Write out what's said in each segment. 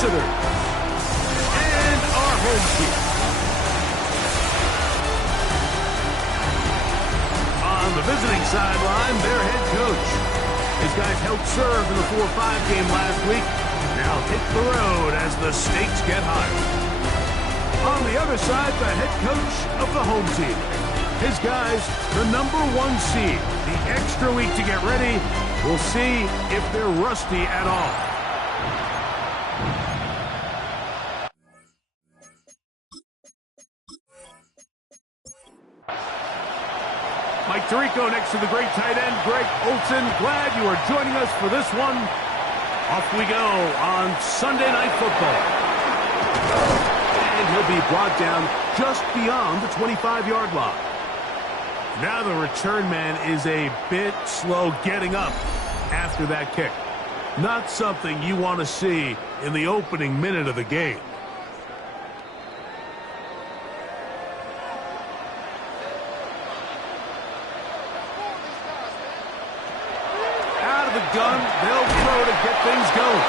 visitors. And our home team. On the visiting sideline, their head coach. His guys helped serve in the 4-5 game last week. Now hit the road as the stakes get higher. On the other side, the head coach of the home team. His guys, the #1 seed. The extra week to get ready. We'll see if they're rusty at all. Mike Tirico next to the great tight end, Greg Olsen. Glad you are joining us for this one. Off we go on Sunday Night Football. And he'll be brought down just beyond the 25-yard line. Now the return man is a bit slow getting up after that kick. Not something you want to see in the opening minute of the game. Out of the gun, they'll throw to get things going.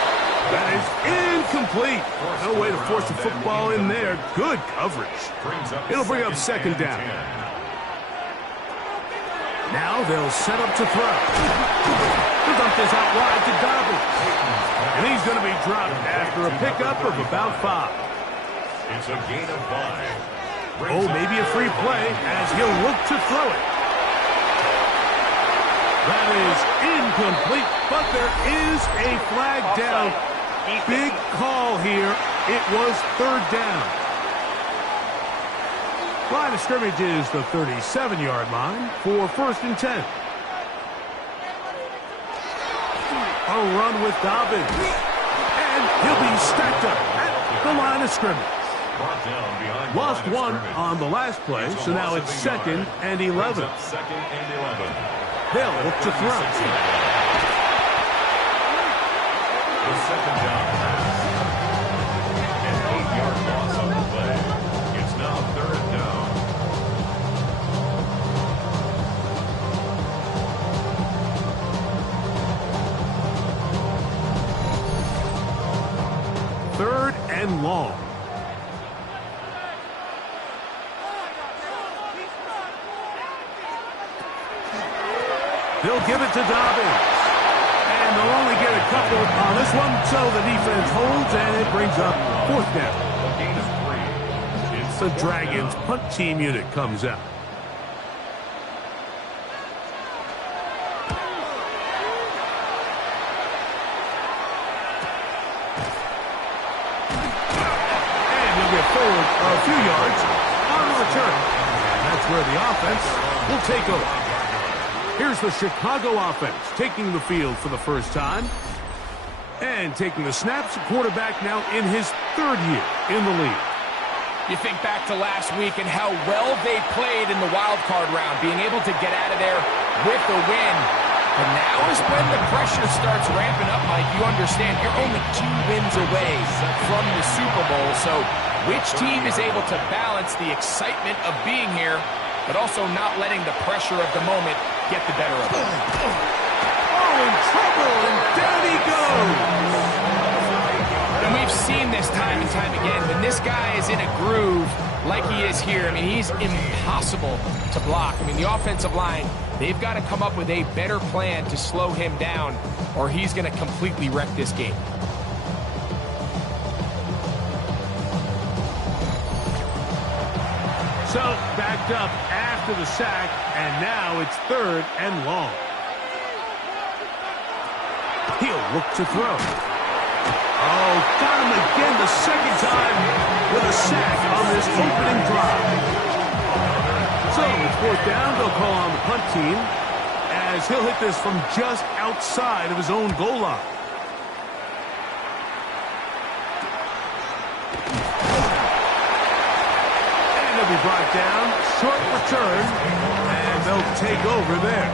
That is incomplete. No way to force the football in there. Good coverage. It'll bring up second down. Now they'll set up to throw. He'll dump this out wide to Dobbins. And he's going to be dropped after a pickup of about 5. It's a gain of 5. Oh, maybe a free play as he'll look to throw it. That is incomplete, but there is a flag down. Big call here. It was third down. Line of scrimmage is the 37-yard line for 1st and 10. A run with Dobbins. And he'll be stacked up at the line of scrimmage. Lost one on the last play, so now it's 2nd and 11. They'll look to throw. The second down pass. An 8-yard loss on the play. It's now 3rd down. Third and long. They'll give it to Dobbins. And they'll only get a couple on this one, so the defense holds, and it brings up 4th down. A gain of 3. It's The Dragons punt team unit comes out. And he'll get forward a few yards on the return. And that's where the offense will take over. Here's the Chicago offense taking the field for the first time. And taking the snaps, quarterback now in his 3rd year in the league. You think back to last week and how well they played in the wild card round, being able to get out of there with a win. But now is when the pressure starts ramping up, Mike. You understand you're only 2 wins away from the Super Bowl. So which team is able to balance the excitement of being here, but also not letting the pressure of the moment get the better of it? Oh, in trouble, and down he goes. And we've seen this time and time again. When this guy is in a groove like he is here, I mean, he's impossible to block. I mean, the offensive line, they've got to come up with a better plan to slow him down, or he's going to completely wreck this game. So, backed up after the sack, and now it's 3rd and long. He'll look to throw. Oh, got him again the second time with a sack on this opening drive. So, it's 4th down. They'll call on the punt team as he'll hit this from just outside of his own goal line. Be brought down, short return, and they'll take over there.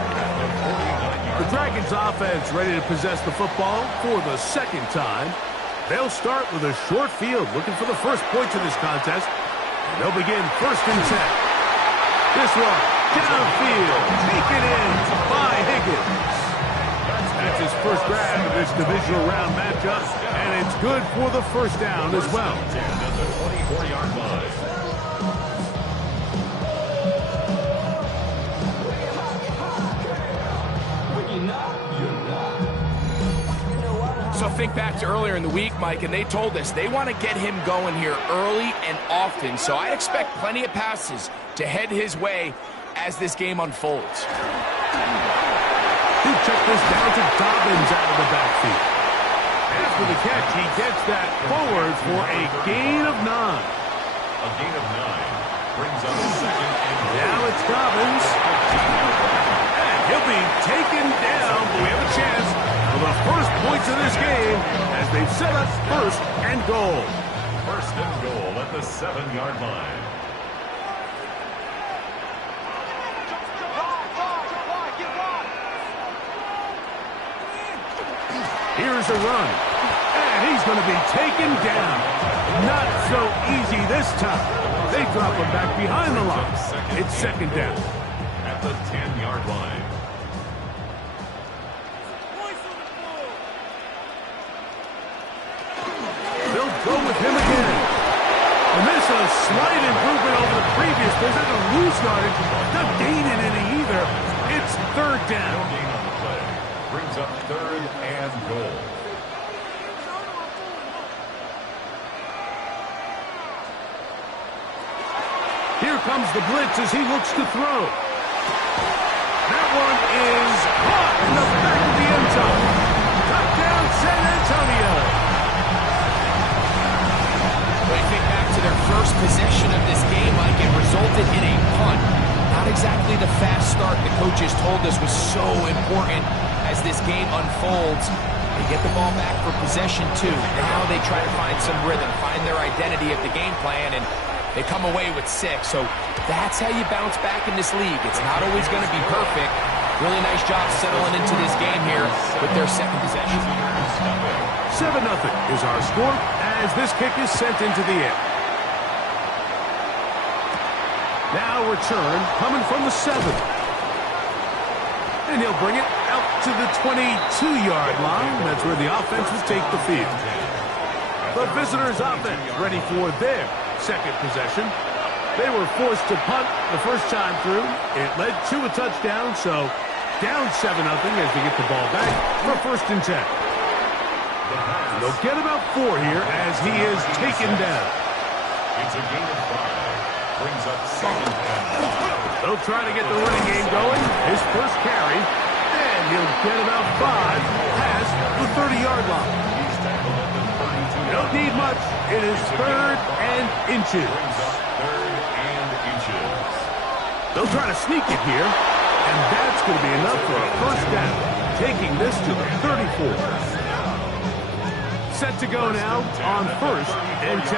The Dragons offense ready to possess the football for the 2nd time. They'll start with a short field, looking for the first points of this contest. And they'll begin 1st and 10. This one, downfield, taken in by Higgins. That's his first grab of this divisional round matchup, and it's good for the first down as well. 10 at the 24-yard line. So think back to earlier in the week, Mike, and they told us they want to get him going here early and often. So I expect plenty of passes to head his way as this game unfolds. He check this down to Dobbins out of the backfield. After the catch, he gets that forward for a gain of 9. A gain of 9 brings up second and goal. Now it's Dobbins. And he'll be taken down, but we have a chance for the first points of this game as they've set up first and goal. First and goal at the 7-yard line. Here's a run. And he's going to be taken down. Not so easy this time. They drop him back behind the line. It's second down. At the 10-yard line. They'll go with him again. And this is a slight improvement over the previous. There's not a loose yardage. Not gaining any either. It's third No down. gain on the play. Brings up third and goal. Here comes the blitz as he looks to throw. That one is caught in the back of the end zone. Touchdown, San Antonio. When you think back to their first possession of this game, Mike, it resulted in a punt. Not exactly the fast start the coaches told us was so important as this game unfolds. They get the ball back for possession two. Now they try to find some rhythm, find their identity of the game plan, and they come away with 6. So that's how you bounce back in this league. It's not always going to be perfect. Really nice job settling into this game here with their second possession. 7-0 is our score as this kick is sent into the air. Now return coming from the 7. And he'll bring it out to the 22-yard line. That's where the offense will take the field. The visitors' offense ready for their second possession. They were forced to punt the first time through. It led to a touchdown, so down 7-0 as they get the ball back for first and 10. They'll get about 4 here as he is taken down. It's a gain of 5. Brings up second and 5. They'll try to get the running game going. His first carry, and he'll get about 5 past the 30-yard line. He's tackled at the 32. Don't need much. It is third and inches. Brings up third and inches. They'll try to sneak it here, and that's going to be enough for a first down, taking this to the 34. Set to go now on first and 10.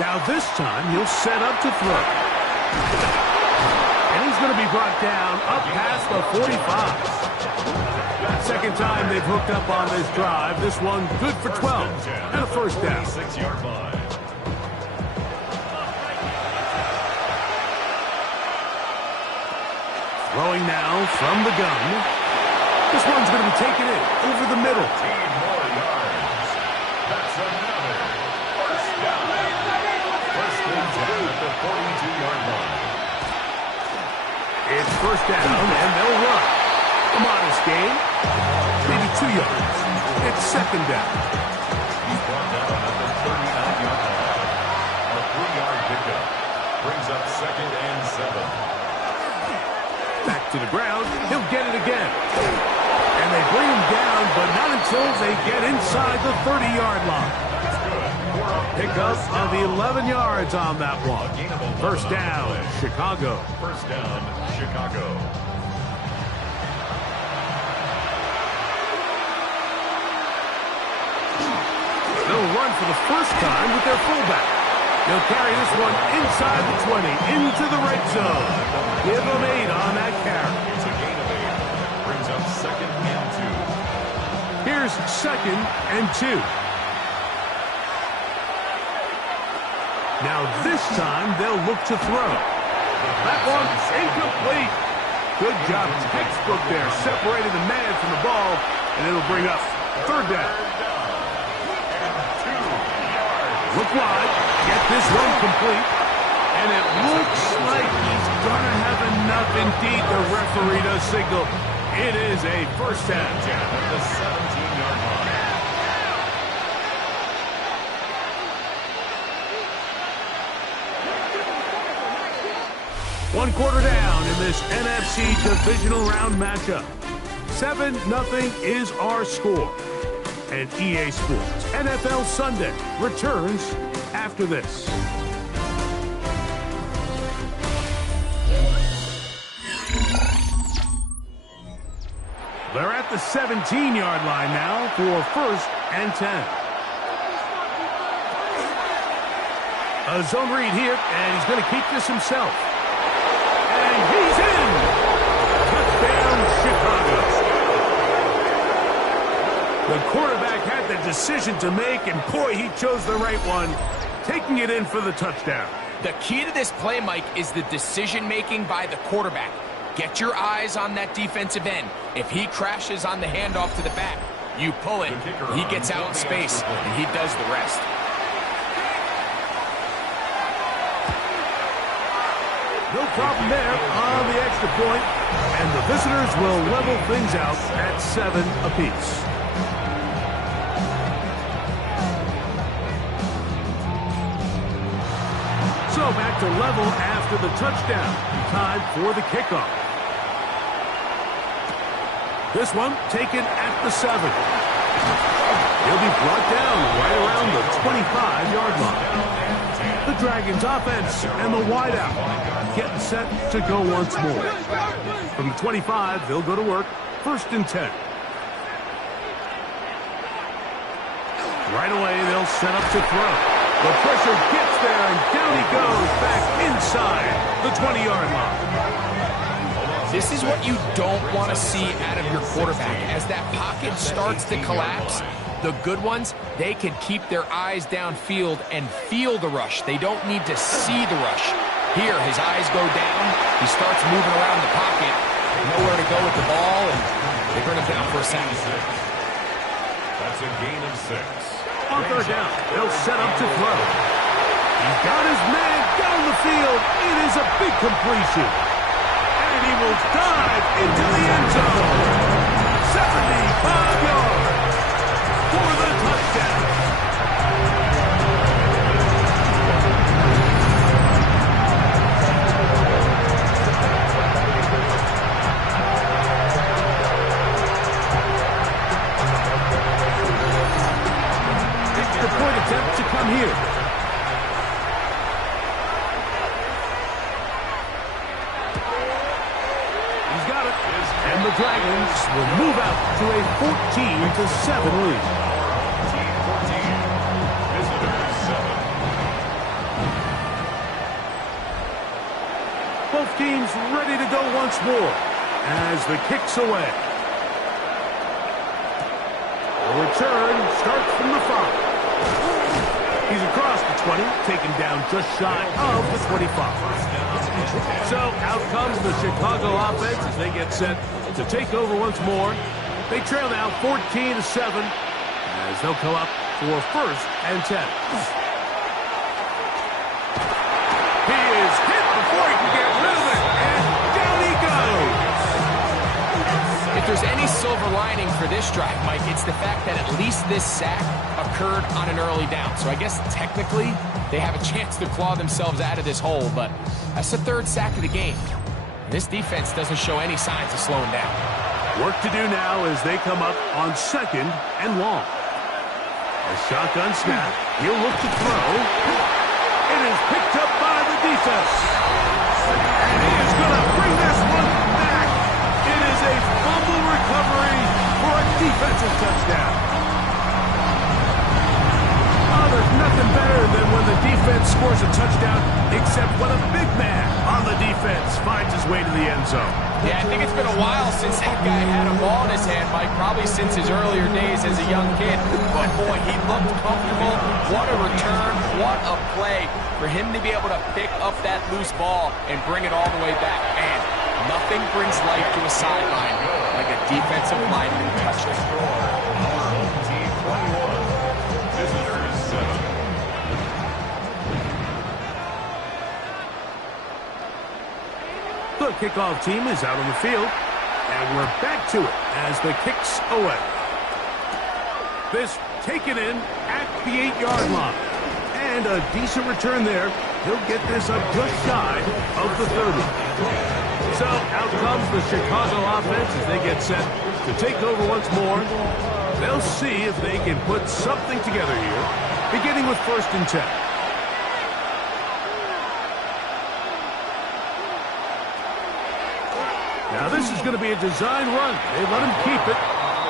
Now this time he'll set up to throw. And he's going to be brought down up past the 45. Second time they've hooked up on this drive. This one good for 12 and a first down. 6-yard line. Throwing now from the gun. This one's going to be taken in over the middle. 15 more yards. That's another first down. First and 10 at the 42-yard line. It's first down, and they'll run. A modest gain, maybe 2 yards. It's second down. He's brought down at the 39-yard line. A 3-yard pickup brings up second and 7. Back to the ground, he'll get it again. And they bring him down, but not until they get inside the 30-yard line. Pickup of 11 yards on that one. First down, Chicago. First down, Chicago. They'll run for the first time with their fullback. They'll carry this one inside the 20, into the red zone. Give them 8 on that carry. It's a gain of 8. Brings up second and 2. Here's second and 2. Now this time they'll look to throw. That one's incomplete. Good job, textbook there, separating the man from the ball and it'll bring up third down. Look wide, get this one complete, and it looks like he's going to have enough. Indeed, the referee does signal. It is a first down At the 17-yard line. One quarter down in this NFC divisional round matchup. 7-0 is our score. And EA Sports NFL Sunday returns after this. They're at the 17-yard line now for first and 10. A zone read here, and he's going to keep this himself. And he's in! Touchdown, Chicago. The quarterback had the decision to make, and boy, he chose the right one, taking it in for the touchdown. The key to this play, Mike, is the decision-making by the quarterback. Get your eyes on that defensive end. If he crashes on the handoff to the back, you pull it, he gets out in space, and he does the rest. No problem there on the extra point, and the visitors will level things out at 7 apiece. So back to level after the touchdown. Time for the kickoff. This one taken at the 7. He'll be brought down right around the 25-yard line. The Dragons offense and the wideout getting set to go once more. From the 25, they'll go to work. First and 10. Right away, they'll set up to throw. The pressure gets there, and down he goes back inside the 20-yard line. This is what you don't want to see out of your quarterback. As that pocket starts to collapse, the good ones, they can keep their eyes downfield and feel the rush. They don't need to see the rush. Here, his eyes go down. He starts moving around the pocket. Nowhere to go with the ball, and they bring him down for a sack. That's a gain of 6. On third down, they'll set up to throw. He's got his man down the field. It is a big completion. And he will dive into the end zone. 75 yards for the touchdown. The point attempt to come here. He's got it. And the Dragons will move out to a 14-7 lead. Team 14. Visitors 7. Both teams ready to go once more as the kick's away. The return starts from the 5. He's across the 20, taken down just shy of the 25. So out comes the Chicago offense as they get set to take over once more. They trail now 14-7 as they'll come up for first and 10. He is hit before he can get rid of it, and down he goes. If there's any silver lining for this drive, Mike, it's the fact that at least this sack occurred on an early down. So I guess technically they have a chance to claw themselves out of this hole, but that's the third sack of the game. This defense doesn't show any signs of slowing down. Work to do now as they come up on second and long. A shotgun snap. He'll look to throw. It is picked up by the defense. And he is going to bring this one back. It is a fumble recovery for a defensive touchdown. Oh, there's nothing better than when the defense scores a touchdown, except when a big man on the defense finds his way to the end zone. Yeah, I think it's been a while since that guy had a ball in his hand, Mike, probably since his earlier days as a young kid. But boy, he looked comfortable. What a return, what a play for him to be able to pick up that loose ball and bring it all the way back. And nothing brings life to a sideline like a defensive lineman touched it. Our home team 21. Visitors 7. The kickoff team is out on the field, and we're back to it as the kick's away. This taken in at the 8-yard line. And a decent return there. He'll get this up just shy of the 30. So out comes the Chicago offense as they get set to take over once more. They'll see if they can put something together here, beginning with 1st and 10. Now this is going to be a design run. They let him keep it.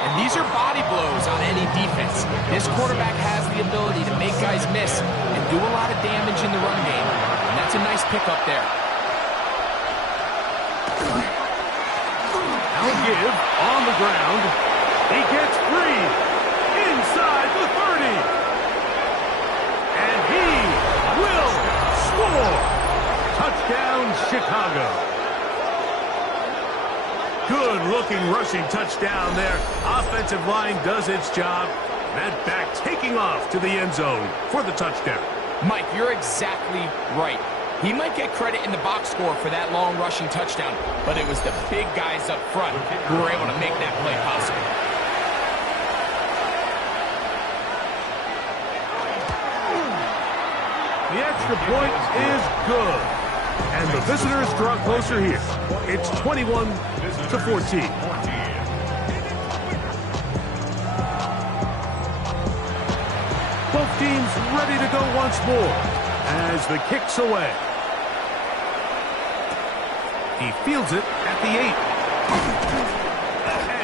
And these are body blows on any defense. This quarterback has the ability to make guys miss and do a lot of damage in the run game. And that's a nice pickup there. Now give on the ground. He gets free inside the 30. And he will score. Touchdown, Chicago. Good-looking rushing touchdown there. Offensive line does its job. That back taking off to the end zone for the touchdown. Mike, you're exactly right. He might get credit in the box score for that long rushing touchdown, but it was the big guys up front who were able to make that play possible. The extra point is good. And the visitors draw closer here. It's 21-14. Both teams ready to go once more as the kick's away. He fields it at the 8.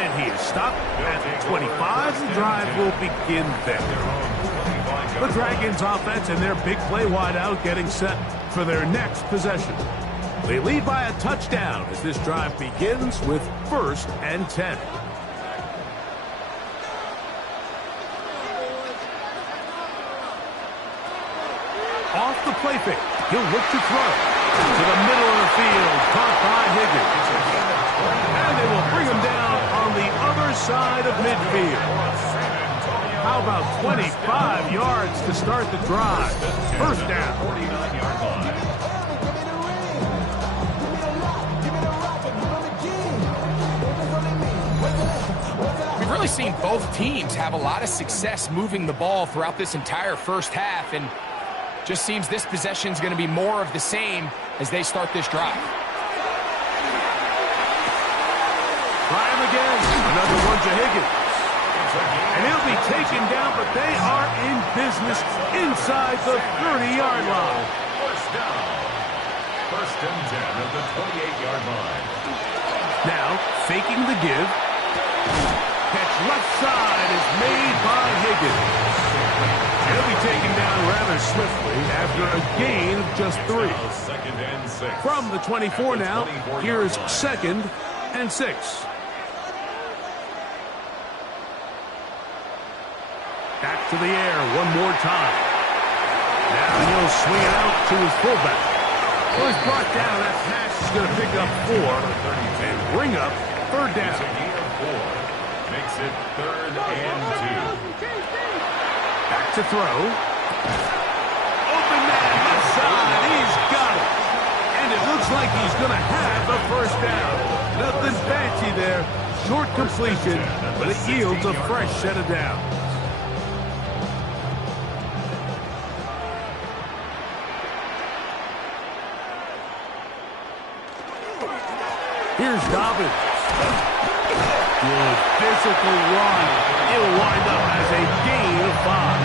And he is stopped at the 25. The drive will begin there. The Dragons offense and their big play wideout getting set for their next possession. They lead by a touchdown as this drive begins with 1st and 10. Off the play fake, he'll look to throw. To the middle of the field, caught by Higgins. And they will bring him down on the other side of midfield. How about 25 yards to start the drive? 1st down. 49-yard line. We've really seen both teams have a lot of success moving the ball throughout this entire first half, and just seems this possession is going to be more of the same as they start this drive. Try him again. Another one to Higgins. And he'll be taken down, but they are in business inside the 30-yard line. 1st down. 1st and 10 at the 28-yard line. Now, faking the give. Catch left side is made by Higgins. He'll be taken down rather swiftly after a gain of just 3. 2nd and 6. From the 24 now, here's 2nd and 6. Back to the air one more time. Now he'll swing it out to his fullback. Well, he's brought down. That pass is going to pick up 4 and bring up 3rd down. Makes it 3rd and 2. Back to throw. Open man left side. He's got it. And it looks like he's going to have the 1st down. Nothing fancy there. Short completion, but it yields a fresh set of downs. Here's Dobbins. Good physical run. It'll wind up as a gain of 5.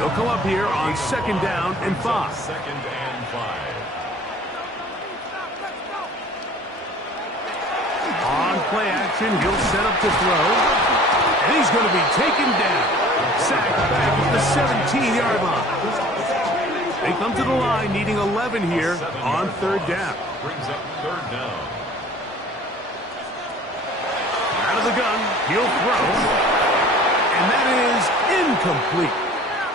They'll come up here on 2nd down and 5. 2nd and 5. On play action, he'll set up to throw. And he's going to be taken down. Sacked back at the 17-yard line. They come to the line needing 11 here on 3rd down. Brings up 3rd down. Out of the gun, he'll throw. And that is incomplete.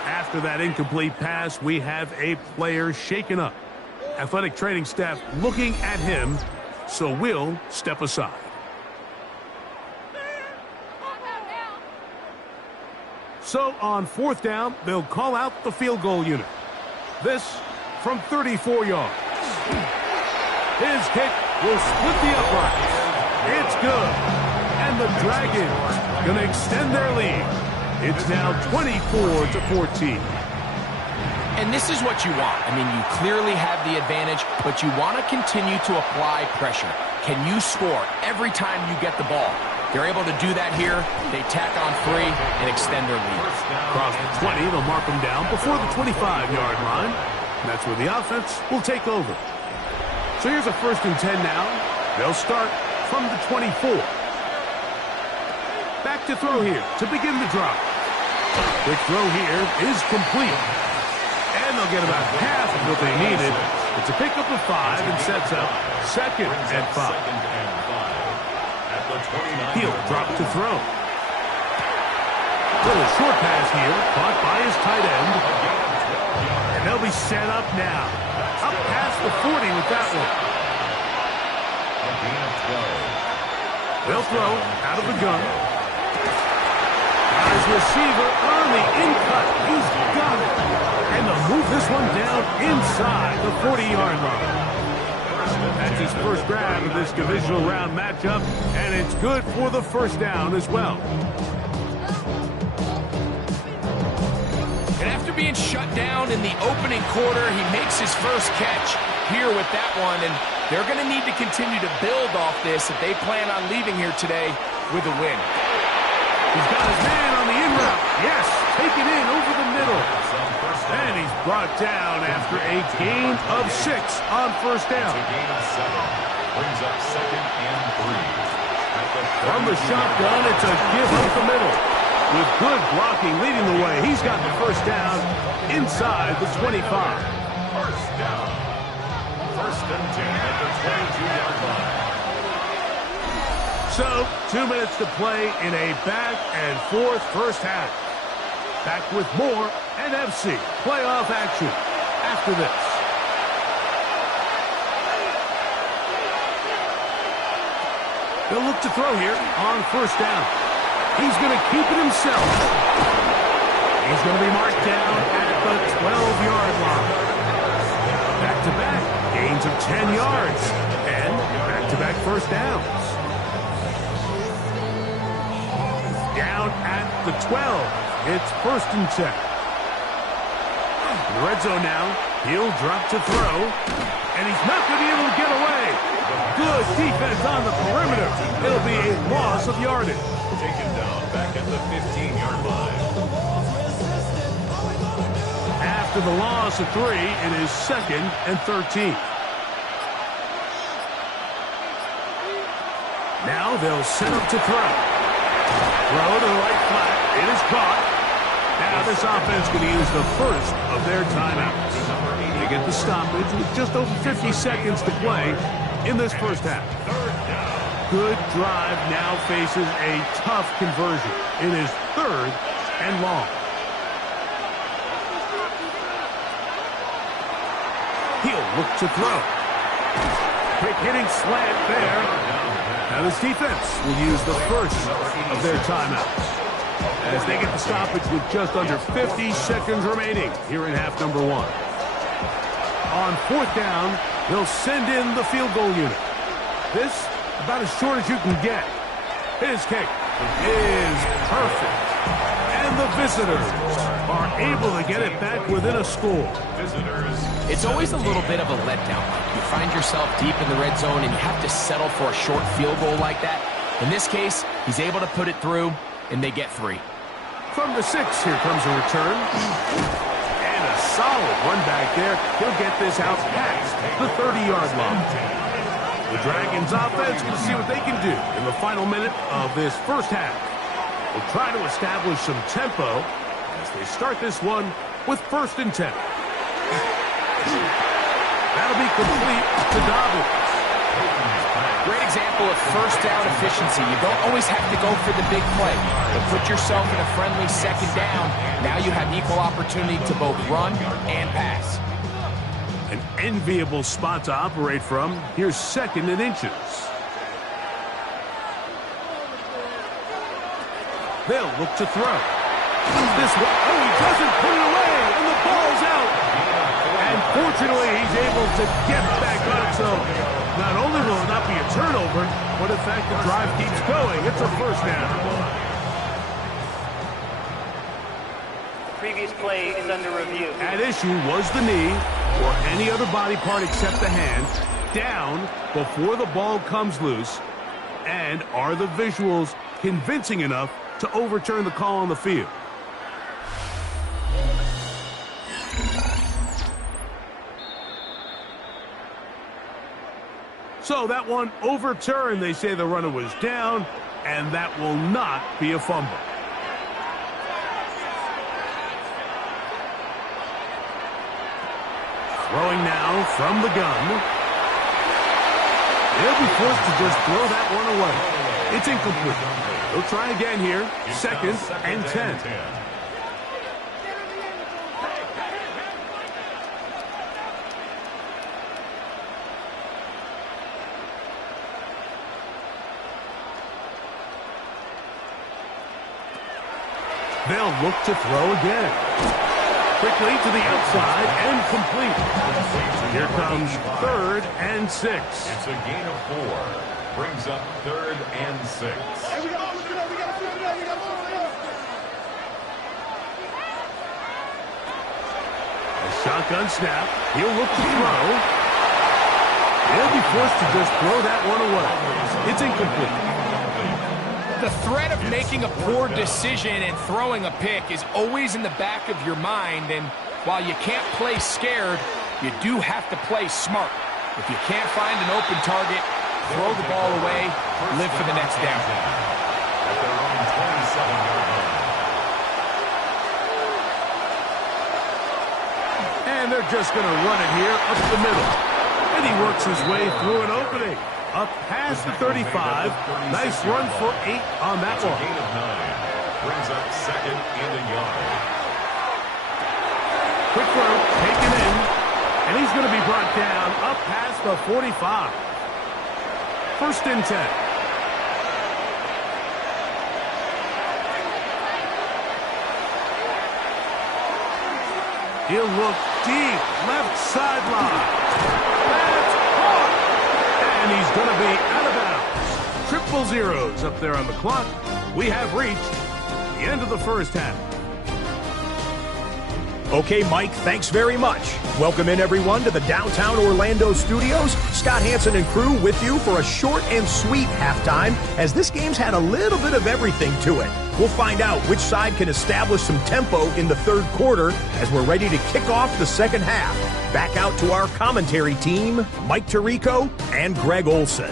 After that incomplete pass, we have a player shaken up. Athletic training staff looking at him, so we'll step aside. So on 4th down, they'll call out the field goal unit. This from 34 yards. His kick will split the uprights. It's good. And the Dragons going to extend their lead. It's now 24-14. And this is what you want. I mean, you clearly have the advantage, but you want to continue to apply pressure. Can you score every time you get the ball? They're able to do that here. They tack on 3 and extend their lead. Across the 20, they'll mark them down before the 25-yard line. And that's where the offense will take over. So here's a 1st and 10 now. They'll start from the 24. Back to throw here to begin the drive. Quick throw here is complete. And they'll get about half of what they needed. It's a pickup of 5 and sets up 2nd and 5. He'll drop to throw. Little short pass here, caught by his tight end. And they'll be set up now. Up past the 40 with that one. They'll throw out of the gun. His receiver on the in-cut. He's got it. And they'll move this one down inside the 40-yard line. That's his first grab of this divisional round matchup, and it's good for the 1st down as well. And after being shut down in the opening quarter, he makes his first catch here with that one, and they're going to need to continue to build off this if they plan on leaving here today with a win. He's got his man on the in route. Yes, take it in over the middle. And he's brought down after a gain of 6 on 1st down. Brings up 2nd and 3. From the shotgun, it's a give up the middle. With good blocking leading the way, he's got the 1st down inside the 25. 1st down. 1st and 10 at the 22-yard line. So, 2 minutes to play in a back and forth 1st half. Back with more NFC playoff action after this. They'll look to throw here on 1st down. He's going to keep it himself. He's going to be marked down at the 12-yard line. Back-to-back gains of 10 yards. And back-to-back 1st downs. Down at the 12. It's 1st and 10. In the red zone now. He'll drop to throw. And he's not going to be able to get away. Good defense on the perimeter. It'll be a loss of yardage. Taken down back at the 15-yard line. After the loss of 3, it is 2nd and 13. Now they'll set up to throw. Throw to the right flat. It is caught. Now this offense going to use the 1st of their timeouts. They get the stoppage with just over 50 seconds to play in this 1st half. Good drive now faces a tough conversion. It is 3rd and long. He'll look to throw. Quick hitting slant there. Now this defense will use the 1st of their timeouts as they get the stoppage with just under 50 seconds remaining here in half number 1. On 4th down, they'll send in the field goal unit. This about as short as you can get. His kick is perfect. And the visitors are able to get it back within a score. It's always a little bit of a letdown. You find yourself deep in the red zone and you have to settle for a short field goal like that. In this case, he's able to put it through, and they get 3. From the 6, here comes a return. And a solid run back there. He'll get this out past the 30-yard line. The Dragons offense can see what they can do in the final minute of this 1st half. They'll try to establish some tempo as they start this one with 1st and 10. That'll be complete to Dobbins. Great example of 1st down efficiency. You don't always have to go for the big play, but put yourself in a friendly 2nd down. Now you have equal opportunity to both run and pass. An enviable spot to operate from. Here's 2nd and inches. They'll look to throw. This one. Oh, he doesn't put it away, and the ball's out. And fortunately, he's able to get back on it. So not only will it not be a turnover, but in fact, the drive keeps going. It's a first down. Previous play is under review. At issue was the knee, or any other body part except the hand, down before the ball comes loose. And are the visuals convincing enough to overturn the call on the field? So that one overturned. They say the runner was down, and that will not be a fumble. Throwing now from the gun. They'll be forced to just throw that one away. It's incomplete. They'll try again here. Second and 10. They'll look to throw again. Quickly to the outside and complete. Here comes 3rd and 6. It's a gain of 4. Brings up 3rd and 6. A shotgun snap. He'll look to throw. They'll be forced to just throw that one away. It's incomplete. The threat of making a poor decision and throwing a pick is always in the back of your mind, and while you can't play scared, you do have to play smart. If you can't find an open target, throw the ball away, live for the next down. At their own 27-yard line. And they're just going to run it here up the middle. And he works his way through an opening. Up past the 35. Nice run for 8 on that one. Gain of 9. Brings up 2nd and a yard. Quick throw, taken in. And he's going to be brought down up past the 45. 1st and 10. He'll look deep, left sideline. That's caught. And he's going to be out of bounds. Triple zeros up there on the clock. We have reached the end of the first half. Okay, Mike, thanks very much. Welcome in, everyone, to the downtown Orlando studios. Scott Hansen and crew with you for a short and sweet halftime, as this game's had a little bit of everything to it. We'll find out which side can establish some tempo in the third quarter as we're ready to kick off the second half. Back out to our commentary team, Mike Tirico and Greg Olson.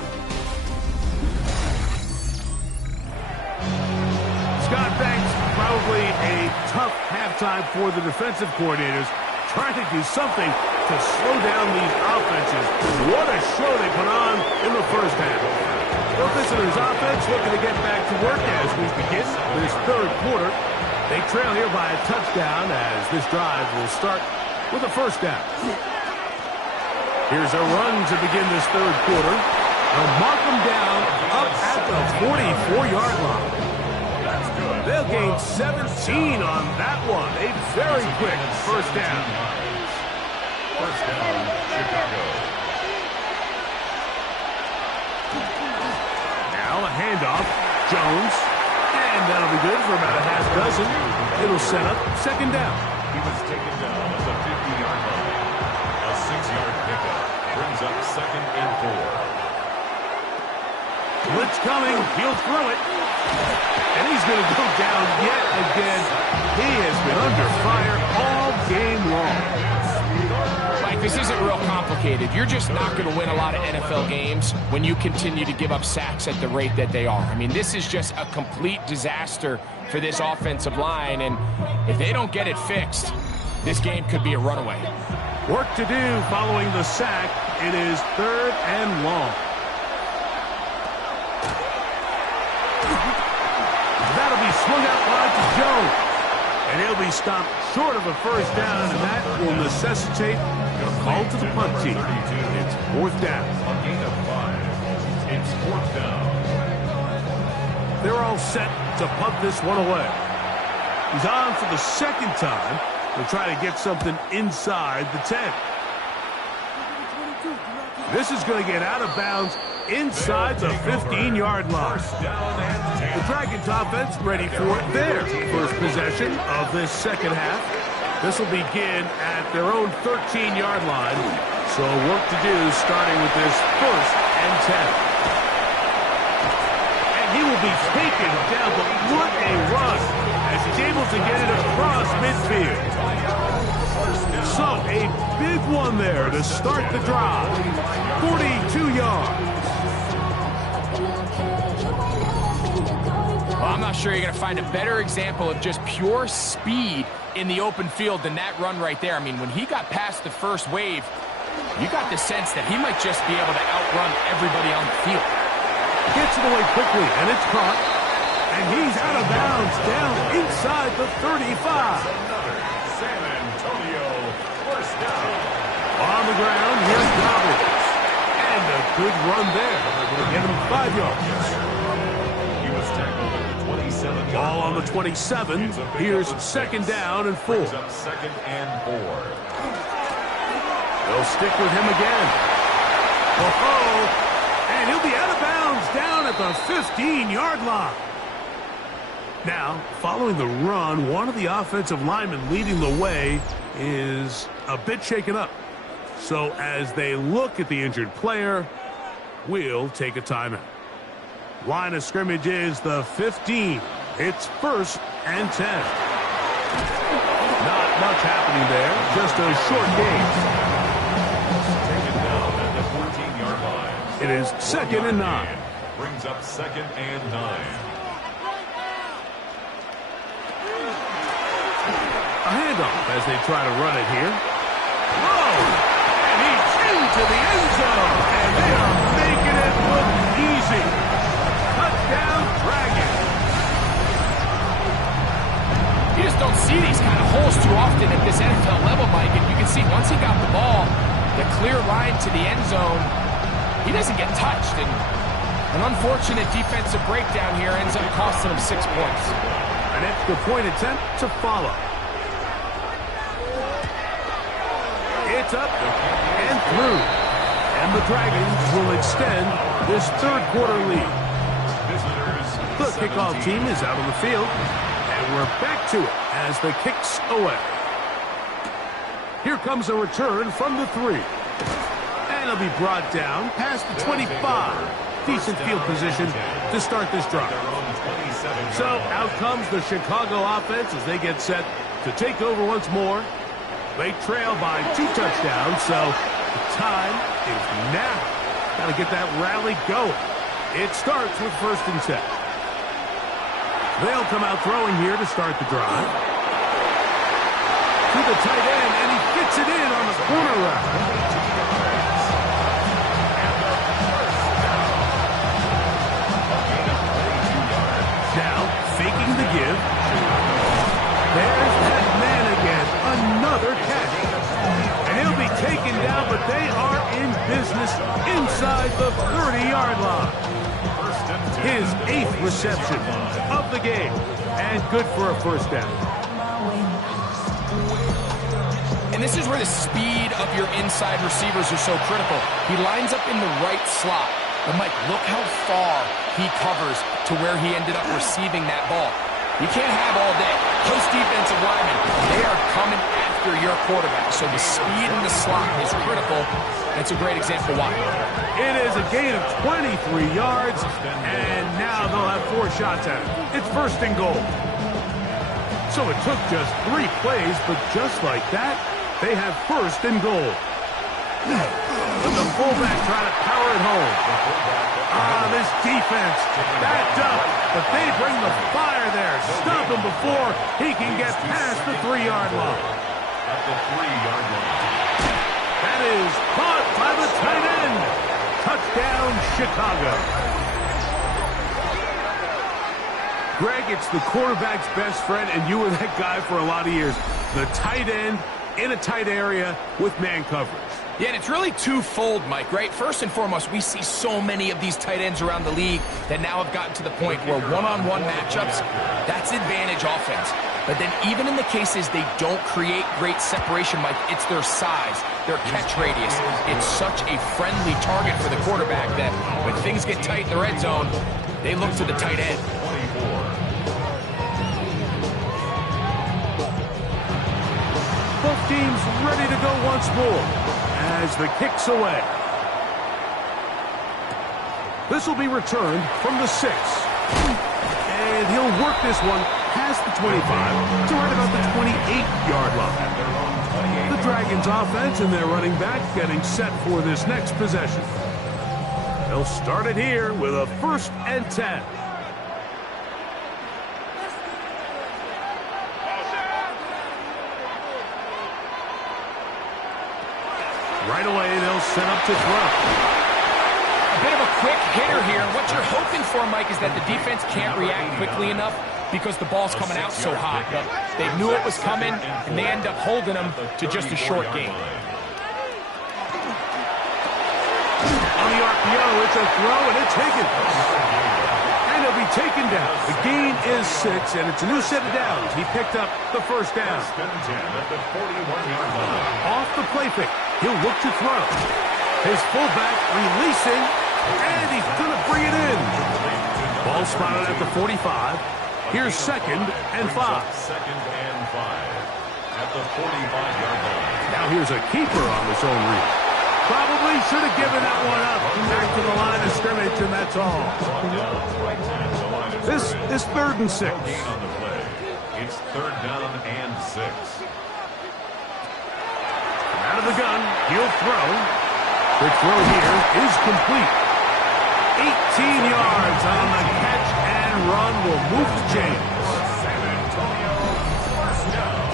Scott, thanks. Probably a tough halftime for the defensive coordinators, trying to do something to slow down these offenses. What a show they put on in the first half. The visitors' offense looking to get back to work as we begin this third quarter. They trail here by a touchdown as this drive will start with a first down. Here's a run to begin this third quarter. They'll mark them down up at the 44-yard line. They'll gain 17 on that one. A very quick first down. First down, Chicago. Now a handoff. Jones. And that'll be good for about a half dozen. It'll set up second down. He was taken down at the 50-yard line. A 6-yard pickup brings up 2nd and 4. Blitz coming. He'll throw it. And he's going to go down yet again. He has been under fire all game long. Mike, this isn't real complicated. You're just not going to win a lot of NFL games when you continue to give up sacks at the rate that they are. I mean, this is just a complete disaster for this offensive line, and if they don't get it fixed, this game could be a runaway. Work to do following the sack. It is 3rd and long. That'll be swung out wide to Jones. And he'll be stopped short of a first down, and that will necessitate a call to the punt team. It's 4th down. A gain of 5. It's 4th down. They're all set to punt this one away. He's on for the second time. He'll try to get something inside the 10. This is going to get out of bounds inside the 15-yard line. The Dragons offense ready for their first possession of this second half. This will begin at their own 13-yard line. So work to do starting with this 1st and 10. And he will be taken down, but what a run as he's able to get it across midfield. So a big one there to start the drive. 42 yards. Well, I'm not sure you're going to find a better example of just pure speed in the open field than that run right there. I mean, when he got past the first wave, you got the sense that he might just be able to outrun everybody on the field. Gets it away quickly, and it's caught. And he's out of bounds down inside the 35. San Antonio, first down. On the ground, here's Dobbins. And a good run there. Will get him 5 yards. He was tackled at the 27. Ball on the 27. Here's 2nd down and 4. Brings up 2nd and 4. They'll stick with him again. Oh, and he'll be out of bounds down at the 15-yard line. Now, following the run, one of the offensive linemen leading the way is a bit shaken up. So as they look at the injured player, we'll take a timeout. Line of scrimmage is the 15. It's 1st and 10. Not much happening there, just a short gain. Taken down at the 14-yard line. It is 2nd and 9. Brings up 2nd and 9. A handoff as they try to run it here. Oh! And he's into the end zone. And they are making it look easy. Touchdown, Dragons. You just don't see these kind of holes too often at this NFL level, Mike. And you can see once he got the ball, the clear line to the end zone, he doesn't get touched. And an unfortunate defensive breakdown here ends up costing him 6 points. An extra point attempt to follow. It's up and through. And the Dragons will extend this 3rd quarter lead. The kickoff team is out on the field. And we're back to it as the kick's away. Here comes a return from the 3. And it'll be brought down past the 25. Decent field position to start this drive. So out comes the Chicago offense as they get set to take over once more. They trail by 2 touchdowns, so the time is now. Got to get that rally going. It starts with 1st and 10. They'll come out throwing here to start the drive. To the tight end, and he fits it in on the corner route. Now, faking the give. There's that man again. Another catch. And he'll be taken down, but they are in business inside the 30-yard line. His 8th reception of the game. And good for a 1st down. And this is where the speed of your inside receivers are so critical. He lines up in the right slot. But, Mike, look how far he covers to where he ended up receiving that ball. You can't have all day. Those defensive linemen, they are coming after your quarterback. So the speed in the slot is critical. That's a great example why. It is a gain of 23 yards, and now they'll have 4 shots at it. It's 1st and goal. So it took just 3 plays, but just like that, they have 1st and goal. And the fullback trying to power it home. This defense backed up, but they bring the fire there. Stop him before he can get past the 3-yard line. At the 3-yard line. That is caught by the tight end. Touchdown, Chicago. Greg, it's the quarterback's best friend, and you were that guy for a lot of years. The tight end in a tight area with man coverage. Yeah, and it's really twofold, Mike, right? First and foremost, we see so many of these tight ends around the league that now have gotten to the point where one-on-one matchups, that's advantage offense. But then even in the cases they don't create great separation, Mike, it's their size, their catch radius. It's such a friendly target for the quarterback that when things get tight in the red zone, they look to the tight end. Both teams ready to go once more as the kick's away. This will be returned from the 6. And he'll work this one past the 25 to right about the 28-yard line. The Dragons offense and their running back getting set for this next possession. They'll start it here with a 1st and 10. Right away, they'll set up to throw. A bit of a quick hitter here. What you're hoping for, Mike, is that the defense can't react quickly enough because the ball's coming out so hot. But they knew it was coming, and they end up holding them to just a short gain. On the RPO, it's a throw, and it's taken. And he'll be taken down. The gain is 6, and it's a new set of downs. He picked up the 1st down. Off the play fake. He'll look to throw. His fullback releasing, and he's going to bring it in. Ball spotted at the 45. Here's 2nd and 5. 2nd and 5 at the 45-yard line. Now here's a keeper on the zone read. Probably should have given that one up. Back to the line of scrimmage, and that's all. This is 3rd and 6. It's 3rd down and 6. Out of the gun, he'll throw. The throw here is complete. 18 yards on the catch and run will move the chains. San Antonio, 1st down.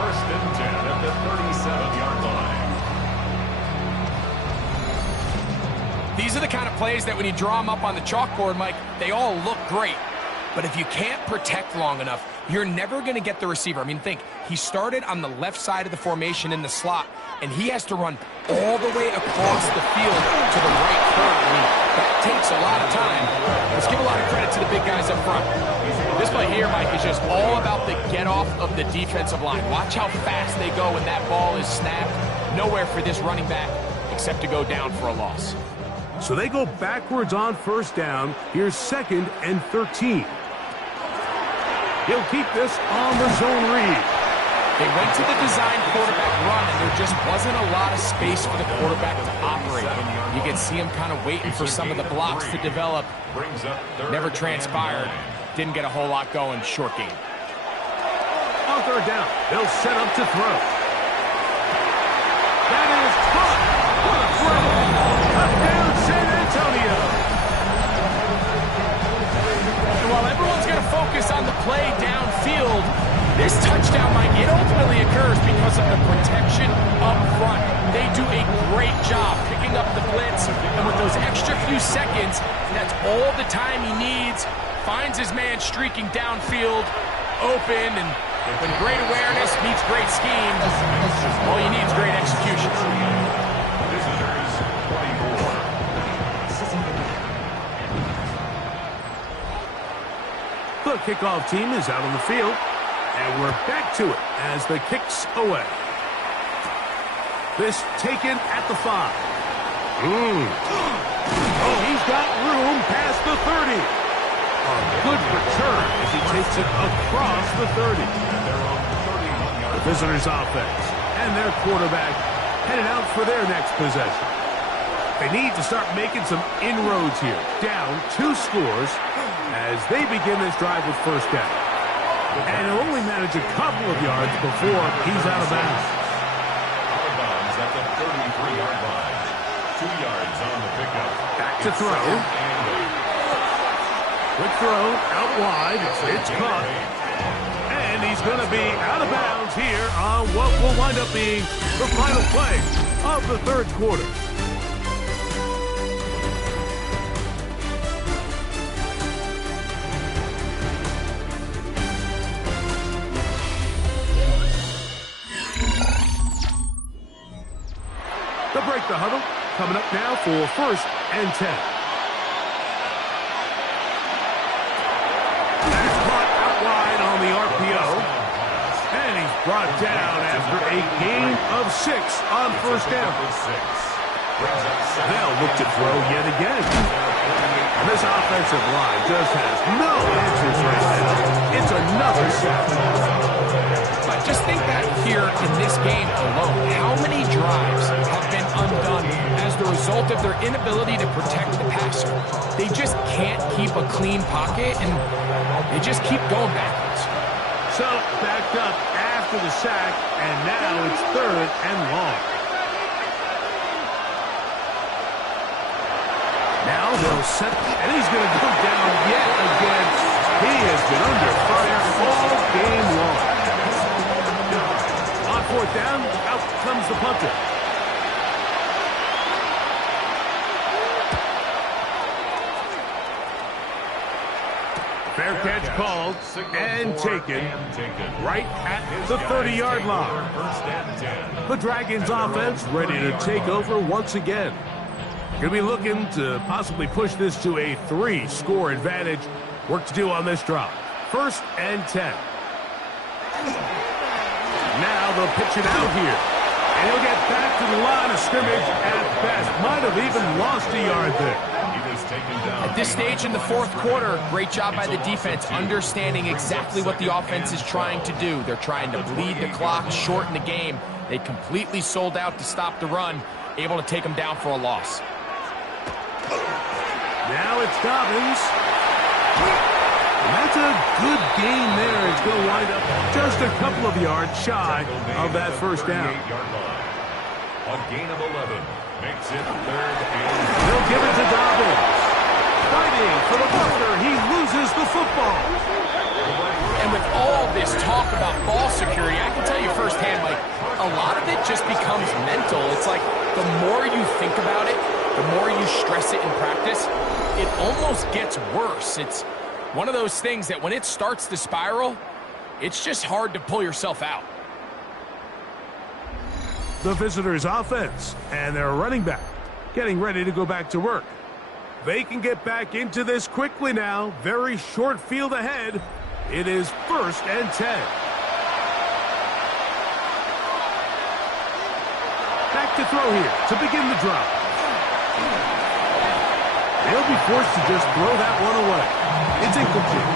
1st and 10 at the 37-yard line. These are the kind of plays that when you draw them up on the chalkboard, Mike, they all look great. But if you can't protect long enough, you're never going to get the receiver. I mean, think, he started on the left side of the formation in the slot, and he has to run all the way across the field to the right curve. I mean, that takes a lot of time. Let's give a lot of credit to the big guys up front. This play here, Mike, is just all about the get-off of the defensive line. Watch how fast they go when that ball is snapped. Nowhere for this running back except to go down for a loss. So they go backwards on 1st down. Here's 2nd and 13. He'll keep this on the zone read. They went to the design quarterback run, and there just wasn't a lot of space for the quarterback to operate. You can see him kind of waiting for some of the blocks to develop. Never transpired. Didn't get a whole lot going. Short game. On 3rd down, they'll set up to throw. That is caught. What a throw. Touchdown, San Antonio. And while everyone's going to focus on the play downfield, this touchdown, Mike, it ultimately occurs because of the protection up front. They do a great job picking up the blitz, and with those extra few seconds, that's all the time he needs. Finds his man streaking downfield, open, and when great awareness meets great scheme, all you need is great execution. Visitors, 24. The kickoff team is out on the field, and we're back to it as the kick's away. This taken at the 5. Oh, he's got room past the 30. A good return as he takes it across the 30. The visitors' offense and their quarterback headed out for their next possession. They need to start making some inroads here. Down 2 scores as they begin this drive with 1st down. And he'll only manage a couple of yards before he's out of bounds. Out of bounds at the 33-yard line. 2 yards on the pickup. Back to throw. Quick throw out wide. It's caught. And he's going to be out of bounds here on what will wind up being the final play of the 3rd quarter. the huddle. Coming up now for 1st and 10. That's caught out wide on the RPO. And he's brought down after a gain of 6 on 1st down. They'll look to throw yet again. And this offensive line just has no answers right now. It's another sack. But just think back here in this game alone. How many drives have been undone as the result of their inability to protect the passer? They just can't keep a clean pocket, and they just keep going backwards. So, backed up after the sack, and now it's 3rd and long. Now they'll set, and he's going to go down yet again. He has been under fire all game long. On 4th down, out comes the punter. Fair catch called and taken right at the 30-yard line. The Dragons offense ready to take over once again. Going to be looking to possibly push this to a 3-score advantage. Work to do on this drop. 1st and 10. Now they'll pitch it out here. And he'll get back to the line of scrimmage at best. Might have even lost a yard there. At this stage in the 4th quarter, great job by the defense understanding exactly what the offense is trying to do. They're trying to bleed the clock, shorten the game. They completely sold out to stop the run, able to take them down for a loss. Now it's Dobbins. And that's a good gain there. It's going to wind up just a couple of yards shy of that 1st down. A gain of 11 makes it 3rd and... They'll give it to Dobbins. Fighting for the Buckner. He loses the football. And with all this talk about ball security, I can tell you firsthand, Mike, a lot of it just becomes mental. It's like the more you think about it, the more you stress it in practice, it almost gets worse. It's one of those things that when it starts to spiral, it's just hard to pull yourself out. The visitors' offense and their running back getting ready to go back to work. They can get back into this quickly now. Very short field ahead. It is 1st and 10. Back to throw here to begin the drop. They'll be forced to just throw that one away. It's incomplete.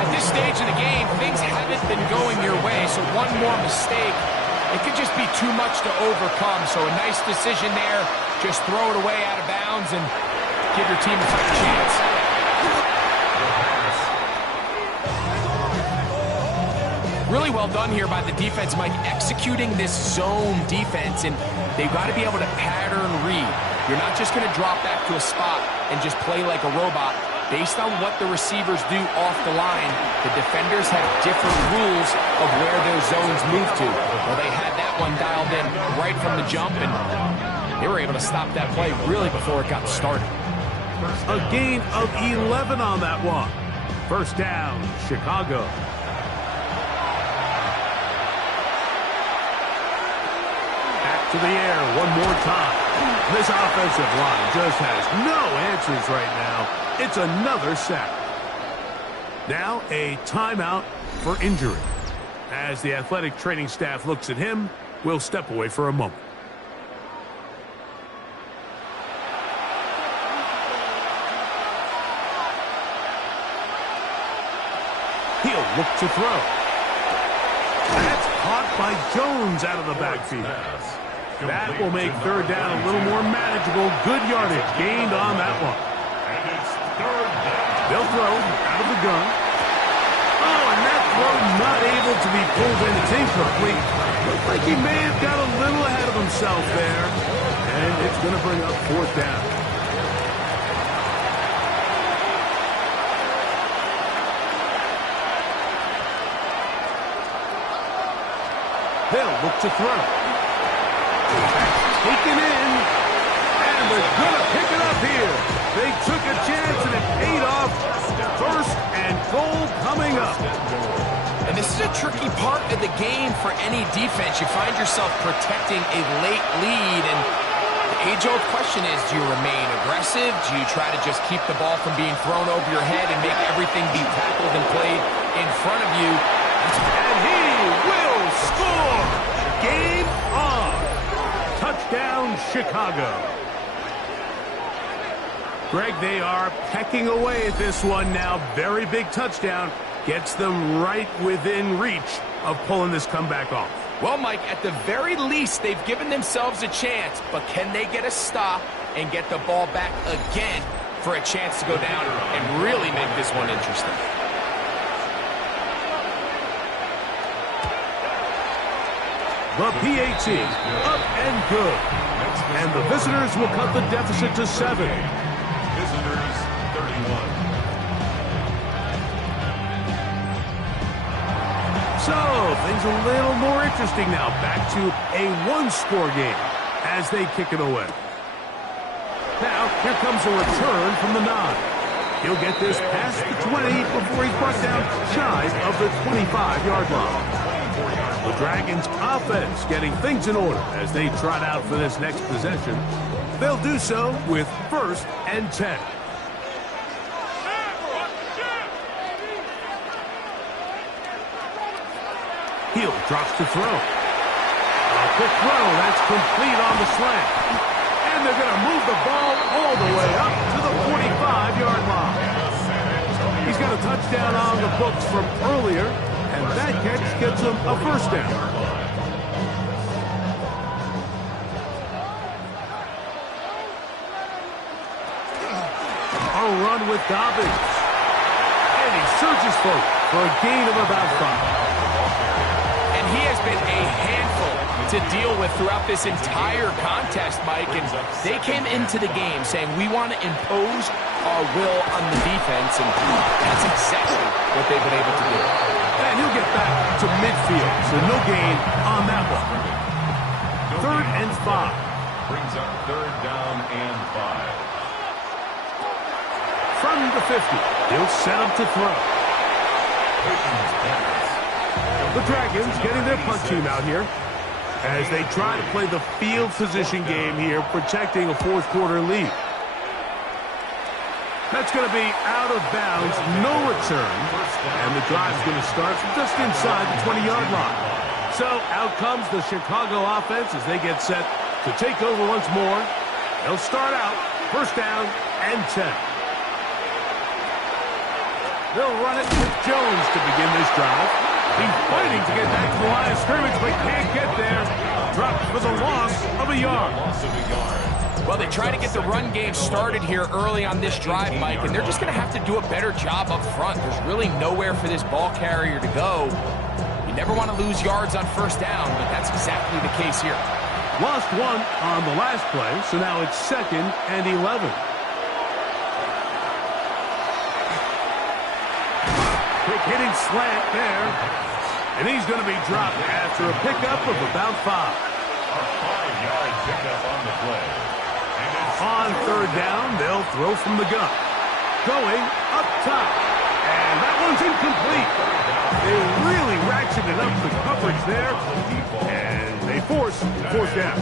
At this stage of the game, things haven't been going your way, so one more mistake, it could just be too much to overcome. So a nice decision there. Just throw it away out of bounds and give your team a fair chance. Really well done here by the defense, Mike, executing this zone defense, and they've got to be able to pattern read. You're not just going to drop back to a spot and just play like a robot. Based on what the receivers do off the line, the defenders have different rules of where their zones move to. Well, they had that one dialed in right from the jump, and they were able to stop that play really before it got started. A gain of 11 on that one. 1st down, Chicago. Back to the air one more time. This offensive line just has no answers right now. It's another sack. Now a timeout for injury. As the athletic training staff looks at him, we'll step away for a moment. He'll look to throw. That's caught by Jones out of the backfield. That will make 3rd down a little more manageable. Good yardage gained on that one. And it's 3rd down. They'll throw out of the gun. Oh, and that throw not able to be pulled in. It's incomplete. Looks like he may have got a little ahead of himself there. And it's going to bring up 4th down. They'll look to throw. Taken in, and they're going to pick it up here. They took a chance, and it paid off. 1st and goal coming up. And this is a tricky part of the game for any defense. You find yourself protecting a late lead, and age-old question is, do you remain aggressive? Do you try to just keep the ball from being thrown over your head and make everything be tackled and played in front of you? And he will score! Game on! Touchdown, Chicago. Greg, they are pecking away at this one now. Very big touchdown. Gets them right within reach of pulling this comeback off. Well, Mike, at the very least, they've given themselves a chance, but can they get a stop and get the ball back again for a chance to go down and really make this one interesting? The PAT, up and good. And the visitors will cut the deficit to 7. Visitors 31. So, things a little more interesting now. Back to a one-score game as they kick it away. Now, here comes a return from the 9. He'll get this past the 20 before he's brought down shy of the 25-yard line. The Dragons' offense getting things in order as they trot out for this next possession. They'll do so with 1st and 10. Heel drops to throw. A quick throw, that's complete on the slant. And they're going to move the ball all the way up to the 45-yard line. He's got a touchdown on the books from earlier, and that catch gets him a 1st down. A run with Dobbins. And he surges forward for a gain of about 5. He has been a handful to deal with throughout this entire contest, Mike, and they came into the game saying we want to impose our will on the defense, and that's exactly what they've been able to do. And he'll get back to midfield, so no gain on that one. 3rd and 5. Brings up 3rd down and 5. From the 50, he'll set up to throw. The Dragons getting their punt team out here as they try to play the field position game here, protecting a 4th quarter lead. That's going to be out of bounds, no return, and the drive's going to start from just inside the 20-yard line. So out comes the Chicago offense as they get set to take over once more. They'll start out 1st down and 10. They'll run it with Jones to begin this drive. He's fighting to get back to the line of scrimmage, but can't get there. Dropped for the loss of a yard. Well, they try to get the run game started here early on this drive, Mike, and they're just going to have to do a better job up front. There's really nowhere for this ball carrier to go. You never want to lose yards on 1st down, but that's exactly the case here. Lost 1 on the last play, so now it's 2nd and 11. Quick hitting slant there. And he's going to be dropped after a pickup of about 5. A 5-yard pickup on the play. On 3rd down, they'll throw from the gun. Going up top. And that one's incomplete. They really ratcheted up the coverage there. And they force 4th down.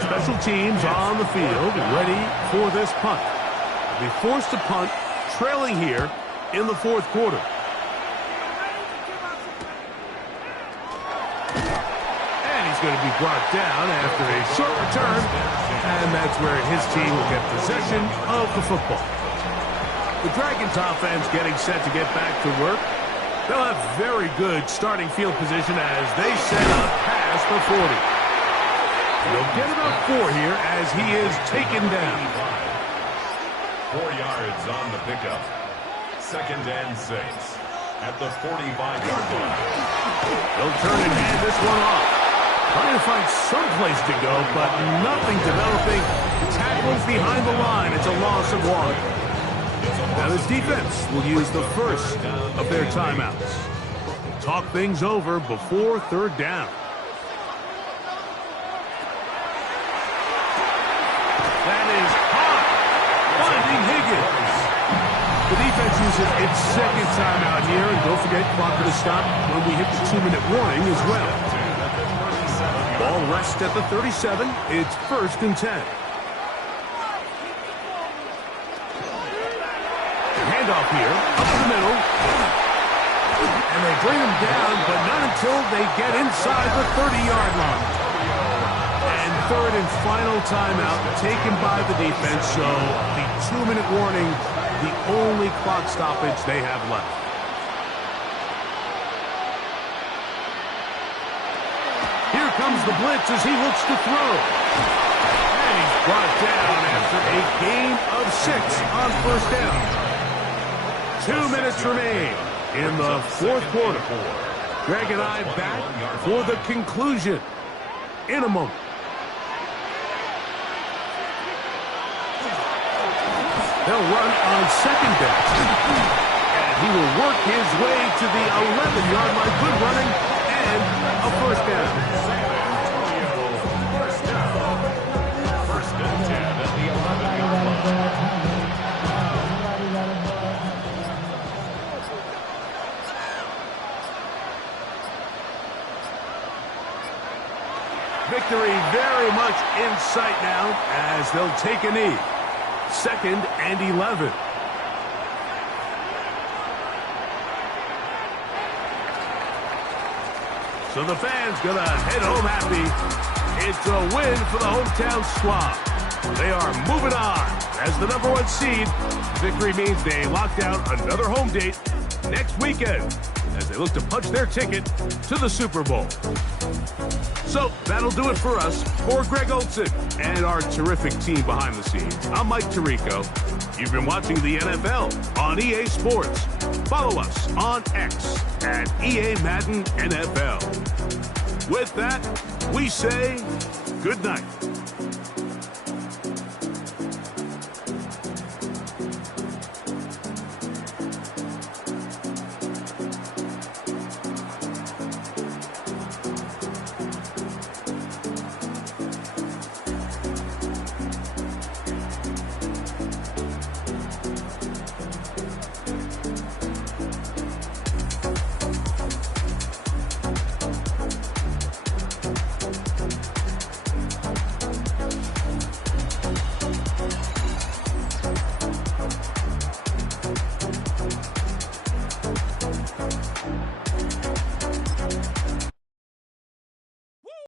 Special teams on the field, ready for this punt. They'll be forced to punt, trailing here in the 4th quarter. And he's going to be brought down after a short return, and that's where his team will get possession of the football. The Dragons offense getting set to get back to work. They'll have very good starting field position as they set up past the 40. They'll get about 4 here as he is taken down. 4 yards on the pickup. 2nd and 6 at the 45-yard line. They'll turn and hand this one off. Trying to find some place to go, but nothing developing. Tackles behind the line. It's a loss of 1. Now this defense will use the 1st of their timeouts. Talk things over before 3rd down. That is hot. Finding Higgins. The defense uses its 2nd timeout here, and don't forget, clock to stop when we hit the 2-minute warning as well. The Ball rests at the 37. It's 1st and 10. Handoff here, up the middle. And they bring him down, but not until they get inside the 30-yard line. And 3rd and final timeout taken by the defense, so the 2-minute warning, the only clock stoppage they have left. Here comes the blitz as he looks to throw. And he's brought down after a gain of 6 on 1st down. 2 minutes remain in the 4th quarter. Greg and I back for the conclusion in a moment. They'll run on 2nd down. And he will work his way to the 11-yard line. Good running and a 1st down. 1st and 10 at the 11-yard line. Victory very much in sight now as they'll take a knee. 2nd and 11. So the fans gonna head home happy. It's a win for the hometown squad. They are moving on as the #1 seed. Victory means they locked down another home date next weekend as they look to punch their ticket to the Super Bowl. So that'll do it for us. For Greg Olson and our terrific team behind the scenes, I'm Mike Tirico. You've been watching the NFL on EA Sports. Follow us on X at EA Madden NFL. With that, we say good night.